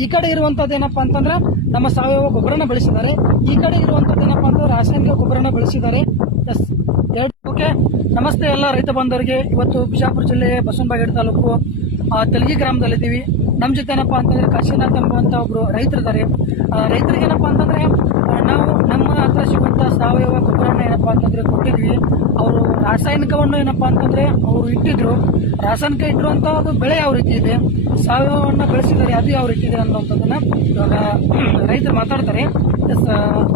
ಈ ಕಡೆ ಇರುವಂತದ್ದು ಏನಪ್ಪಾ ಅಂತಂದ್ರೆ ನಮ್ಮ ಸಾವಯವ ಗೊಬ್ಬರನ ಬೆಳೆಸಿದ್ದಾರೆ. ಈ ಕಡೆ ಇರುವಂತದ್ದು ಏನಪ್ಪಾ ಅಂತಂದ್ರೆ ರಾಸಾಯನಿಕ ಗೊಬ್ಬರನ ಬೆಳೆಸಿದ್ದಾರೆ. Yes okay. ನಮಸ್ತೆ ಎಲ್ಲ ರೈತ ಬಾಂಧವರಿಗೆ. ಇವತ್ತು ಬಿಜಾಪುರ ಜಿಲ್ಲೆ ಬಸವನಬಾಗೇವಾಡಿ ತಾಲೂಕು ತೆಲಗಿ ಗ್ರಾಮದಲ್ಲಿದ್ದೀವಿ. ನಮ್ಮ ಜೊತೆ ಏನಪ್ಪಾ ಅಂತಂದ್ರೆ ಕಾಶಿನಾಥ್ ಎಂಬುವಂತ ಒಬ್ರು ರೈತರಿದ್ದಾರೆ. ರೈತರಿಗೆ ಏನಪ್ಪಾ ಅಂತಂದ್ರೆ ನಾವು ನಮ್ಮ ಹತ್ರ ಸಿಗುವಂತ ಸಾವಯವ ಗೊಬ್ಬರನ ಏನಪ್ಪಾ ಅಂತಂದ್ರೆ ಕೊಟ್ಟಿದ್ವಿ. ಅವರು ರಾಸಾಯನಿಕವನ್ನು ಏನಪ್ಪಾ ಅಂತಂದ್ರೆ ಅವರು ಇಟ್ಟಿದ್ರು. ರಾಸಾಯನಿಕ ಇಟ್ಟಿರುವಂತ ಅದು ಬೆಳೆ ಯಾವ ರೀತಿ ಇದೆ, ಸಾವಯವನ್ನ ಬೆಳೆಸಿದ್ದಾರೆ ಅದು ಯಾವ ರೀತಿ ಇದೆ ಅನ್ನುವಂಥದ್ದನ್ನ ಇವಾಗ ರೈತರು ಮಾತಾಡ್ತಾರೆ.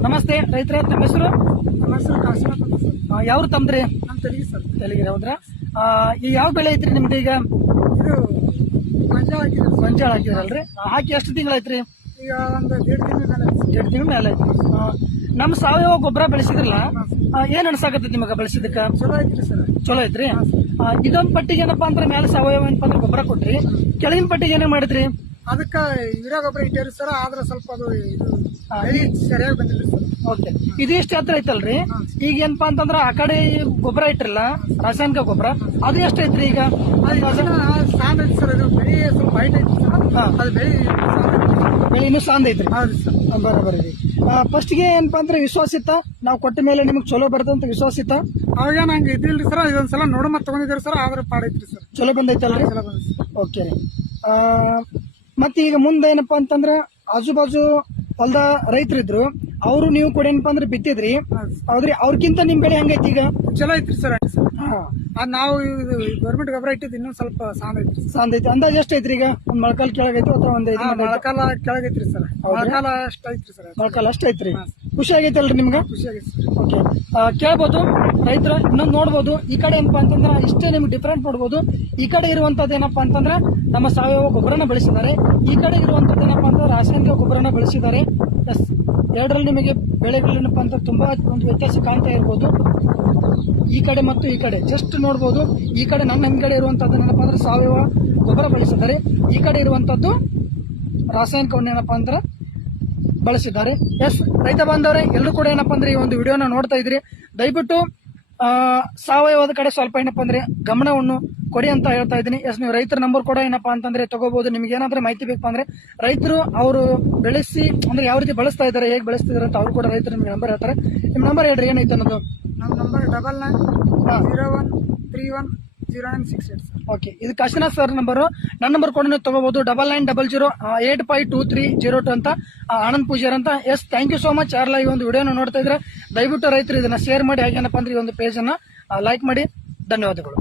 ನಮಸ್ತೆ ರೈತರ, ತಮ್ಮ ಹೆಸರು? ನಮ್ಮ ಹೆಸರು ಕಾಶಿನಾಥ್ ಅಂತ ಸರ್. ಯಾವ್ರು ತಮ್ದ್ರಿ? ನಮ್ಮ ತೆಲಗಿ ಸರ್. ತೆಲಗಿ ಹೌದ್ರಾ? ಈ ಯಾವ ಬೆಳೆ ಐತ್ರಿ ನಿಮ್ದು? ಈಗ ಇದು ಗೊಂಜಾಳ ಹಾಕಿದ್ರೆ ಗೊಂಜಾಳ ಹಾಕಿದ್ರಲ್ರಿ? ಹಾಕಿ ಎಷ್ಟು ತಿಂಗಳಾಯ್ತ್ರಿ? ಈಗ ಒಂದು 1.5 ತಿಂಗಳ ಮೇಲೆ 2 ತಿಂಗಳ ಮೇಲೆ ಐತ್ರಿ. ನಮ್ಮ ಸಾವಯವ ಗೊಬ್ಬರ ಬೆಳೆಸಿದ್ರಲ್ಲ, ಏನ್ ಅನ್ಸಾಕತ್ತೈತಿ ನಿಮಗ ಬೆಳೆಸಿದಕ್ಕ? ಚಲೋ ಐತ್ರಿ ಸರ್. ಚಲೋ ಐತ್ರಿ. ಇದೊಂದ್ ಪಟ್ಟಿಗೆ ಏನಪ್ಪಾ ಅಂದ್ರೆ ಮೇಲೆ ಸಾವಯವ ಏನಪ್ಪಾ ಅಂದ್ರೆ ಗೊಬ್ಬರ ಕೊಟ್ರಿ, ಕೆಳಗಿನ ಪಟ್ಟಿಗೆ ಏನೇನ್ ಮಾಡಿದ್ರಿ? ಅದಕ್ಕ ಯೂರಿಯಾ ಗೊಬ್ಬರ ಇಟ್ಟೇರಿ ಸರ್. ಆದ್ರೆ ಸ್ವಲ್ಪ ಅದು ಇದು ಸರಿಯಾಗಿ ಬಂದಿಲ್ಲ ಸರ್. ಓಕೆ. ಇದು ಎಷ್ಟು ಹತ್ರ ಐತಲ್ರಿ? ಈಗ ಏನಪ್ಪಾ ಅಂತಂದ್ರ ಆ ಕಡೆ ಗೊಬ್ಬರ ಇಟ್ಟಿರಲ್ಲ ರಾಸಾಯನಿಕ ಗೊಬ್ಬರ, ಅದು ಎಷ್ಟು ಐತ್ರಿ ಈಗ? ಸಾಂದ್ ಐತಿ ಸರ್. ಅದು ಬೆಳಿ ಸ್ವಲ್ಪ ಹೈಟ್ ಐತಿ ಸರ್. ಅದು ಬೆಳೆ ಇನ್ನೂ ಸಾಂದ್ ಐತ್ರಿ. ಹೌದು ಸರ್. ಬರೋಬರಿ. ಫಸ್ಟ್ಗೆ ಏನಪ್ಪಾ ಅಂದ್ರೆ ವಿಶ್ವಾಸ ಇತ್ತ, ನಾವು ಕೊಟ್ಟ ಮೇಲೆ ನಿಮ್ಗೆ ಚಲೋ ಬರ್ತಂತ ವಿಶ್ವಾಸ ಇತ್ತ? ಅವಾಗ ನಂಗೆ ಇದಿಲ್ರಿ ಸರ್. ಇದೊಂದ್ಸಲ ನೋಡ ಮತ್ತೆ ತಗೊಂಡಿದ್ರಿ ಸರ್. ಆದ್ರೆ ಪಾಡೈತ್ರಿ ಸರ್. ಚಲೋ ಬಂದೈತಲ್ರಿ? ಚಲೋ ಬಂದ ಸರ್. ಓಕೆ ರೀ. ಮತ್ತೆ ಈಗ ಮುಂದೆ ಏನಪ್ಪಾ ಅಂತಂದ್ರ ಆಜು ಬಾಜು ಹೊಲ್ದ ರೈತರಿದ್ರು, ಅವರು ನೀವು ಕೂಡ ಏನಪ್ಪಾ ಅಂದ್ರೆ ಬಿತ್ತಿದ್ರಿ ಹೌದ್ರಿ. ಅವ್ರಕ್ಕಿಂತ ನಿಮ್ ಬೆಳೆ ಹೆಂಗೈತಿ ಈಗ? ಚಲೋ ಐತ್ರಿ ಸರ್. ಅದ್ ನಾವು ಗೌರ್ಮೆಂಟ್ ಗೊಬ್ಬರ ಇಟ್ಟಿದ್ ಇನ್ನೊಂದ್ ಸ್ವಲ್ಪ ಸಾಂದ್ ಐತ್ರಿ. ಸಾಂದ್ ಐತಿ. ಅಂದಾಜ್ ಎಷ್ಟ್ ಐತ್ರಿ ಈಗ? ಒಂದ್ ಮೊಳಕಾಲ್ ಕೆಳಗೈತಿ ಅಥವಾ ಒಂದ್ ಮೊಳಕಾಲ ಕೆಳಗೈತ್ರಿ ಸರ್. ಮೊಳಕಾಲ ಅಷ್ಟ ಐತ್ರಿ ಸರ್. ಮೊಳಕಾಲ ಅಷ್ಟ ಐತ್ರಿ. ಖುಷಿ ಆಗೈತಲ್ರಿ ನಿಮ್ಗ? ಖುಷಿ ಆಗೈತಿ ಸರ್. ಓಕೆ. ಕೇಳ್ಬೋದು ರೈತರ, ಇನ್ನೊಂದ್ ನೋಡ್ಬೋದು. ಈ ಕಡೆ ಏನಪ್ಪಾ ಅಂತಂದ್ರ ಇಷ್ಟೇ ನಿಮ್ಗೆ ಡಿಫ್ರೆಂಟ್ ನೋಡ್ಬೋದು. ಈ ಕಡೆ ಇರುವಂತದ್ದು ಏನಪ್ಪಾ ಅಂತಂದ್ರ ನಮ್ಮ ಸಾವಯವ ಗೊಬ್ಬರನ ಬೆಳೆಸಿದ್ದಾರೆ. ಈ ಕಡೆ ಇರುವಂತದ್ದು ಏನಪ್ಪಾ ಅಂತಂದ್ರೆ ರಾಸಾಯನಿಕ ಗೊಬ್ಬರನ ಬೆಳೆಸಿದ್ದಾರೆ. ಎಸ್, ಎರಡರಲ್ಲಿ ನಿಮಗೆ ಬೆಳೆಗಳೇನಪ್ಪಾ ಅಂತ ತುಂಬಾ ಒಂದು ವ್ಯತ್ಯಾಸ ಕಾಣ್ತಾ ಇರ್ಬೋದು. ಈ ಕಡೆ ಮತ್ತು ಈ ಕಡೆ ಜಸ್ಟ್ ನೋಡ್ಬೋದು. ಈ ಕಡೆ ನನ್ನ ಹಿಂದ್ಗಡೆ ಇರುವಂತದ್ದು ಏನಪ್ಪಾ ಅಂದ್ರೆ ಸಾವಯವ ಗೊಬ್ಬರ ಬಳಸಿದ್ದಾರೆ. ಈ ಕಡೆ ಇರುವಂತದ್ದು ರಾಸಾಯನಿಕವನ್ನು ಏನಪ್ಪಾ ಅಂದ್ರೆ ಬಳಸಿದ್ದಾರೆ. ಎಸ್ ರೈತ ಬಾಂಧವರೇ, ಎಲ್ಲರೂ ಕೂಡ ಏನಪ್ಪಾ ಅಂದ್ರೆ ಈ ಒಂದು ವಿಡಿಯೋನ ನೋಡ್ತಾ ಇದ್ರಿ. ದಯವಿಟ್ಟು ಸಾವಯವದ ಕಡೆ ಸ್ವಲ್ಪ ಏನಪ್ಪಾ ಅಂದ್ರೆ ಗಮನವನ್ನು ಕೊಡಿ ಅಂತ ಹೇಳ್ತಾ ಇದ್ದೀನಿ. ಎಸ್, ನೀವು ರೈತರ ನಂಬರ್ ಕೂಡ ಏನಪ್ಪಾ ಅಂತಂದ್ರೆ ತಗೋಬಹುದು. ನಿಮ್ಗೆ ಏನಾದ್ರೂ ಮಾಹಿತಿ ಬೇಕಪ್ಪ ಅಂದ್ರೆ ರೈತರು ಅವರು ಬೆಳೆಸಿ ಅಂದ್ರೆ ಯಾವ ರೀತಿ ಬಳಸ್ತಾ ಇದ್ದಾರೆ, ಹೇಗೆ ಬೆಳೆಸ್ತಿದಾರೆ ಅಂತ ಅವ್ರು ಕೂಡ ರೈತರು ನಿಮ್ಗೆ ನಂಬರ್ ಹೇಳ್ತಾರೆ. ನಿಮ್ ನಂಬರ್ ಹೇಳ್ರಿ, ಏನೈತೆ ಅನ್ನೋದು? ನಮ್ಮ ನಂಬರ್ 9901310968 ಸರ್. ಓಕೆ, ಇದು ಕಾಶಿನಾಥ್ ಸರ್ ನಂಬರು. ನನ್ನ ನಂಬರ್ ಕೂಡ ನೀವು ತಗೋಬಹುದು. 9900852302 ಅಂತ ಆನಂದ್ ಪೂಜಾರ್ ಅಂತ. Yes, thank you so much. ಯಾರೆಲ್ಲ ಈ ಒಂದು ವಿಡಿಯೋನ ನೋಡ್ತಾ ಇದ್ರೆ ದಯವಿಟ್ಟು ರೈತರು ಇದನ್ನ ಶೇರ್ ಮಾಡಿ, ಹಾಗೇನಪ್ಪ ಅಂದ್ರೆ ಈ ಒಂದು ಪೇಜ್ ಅನ್ನ ಲೈಕ್ ಮಾಡಿ. ಧನ್ಯವಾದಗಳು.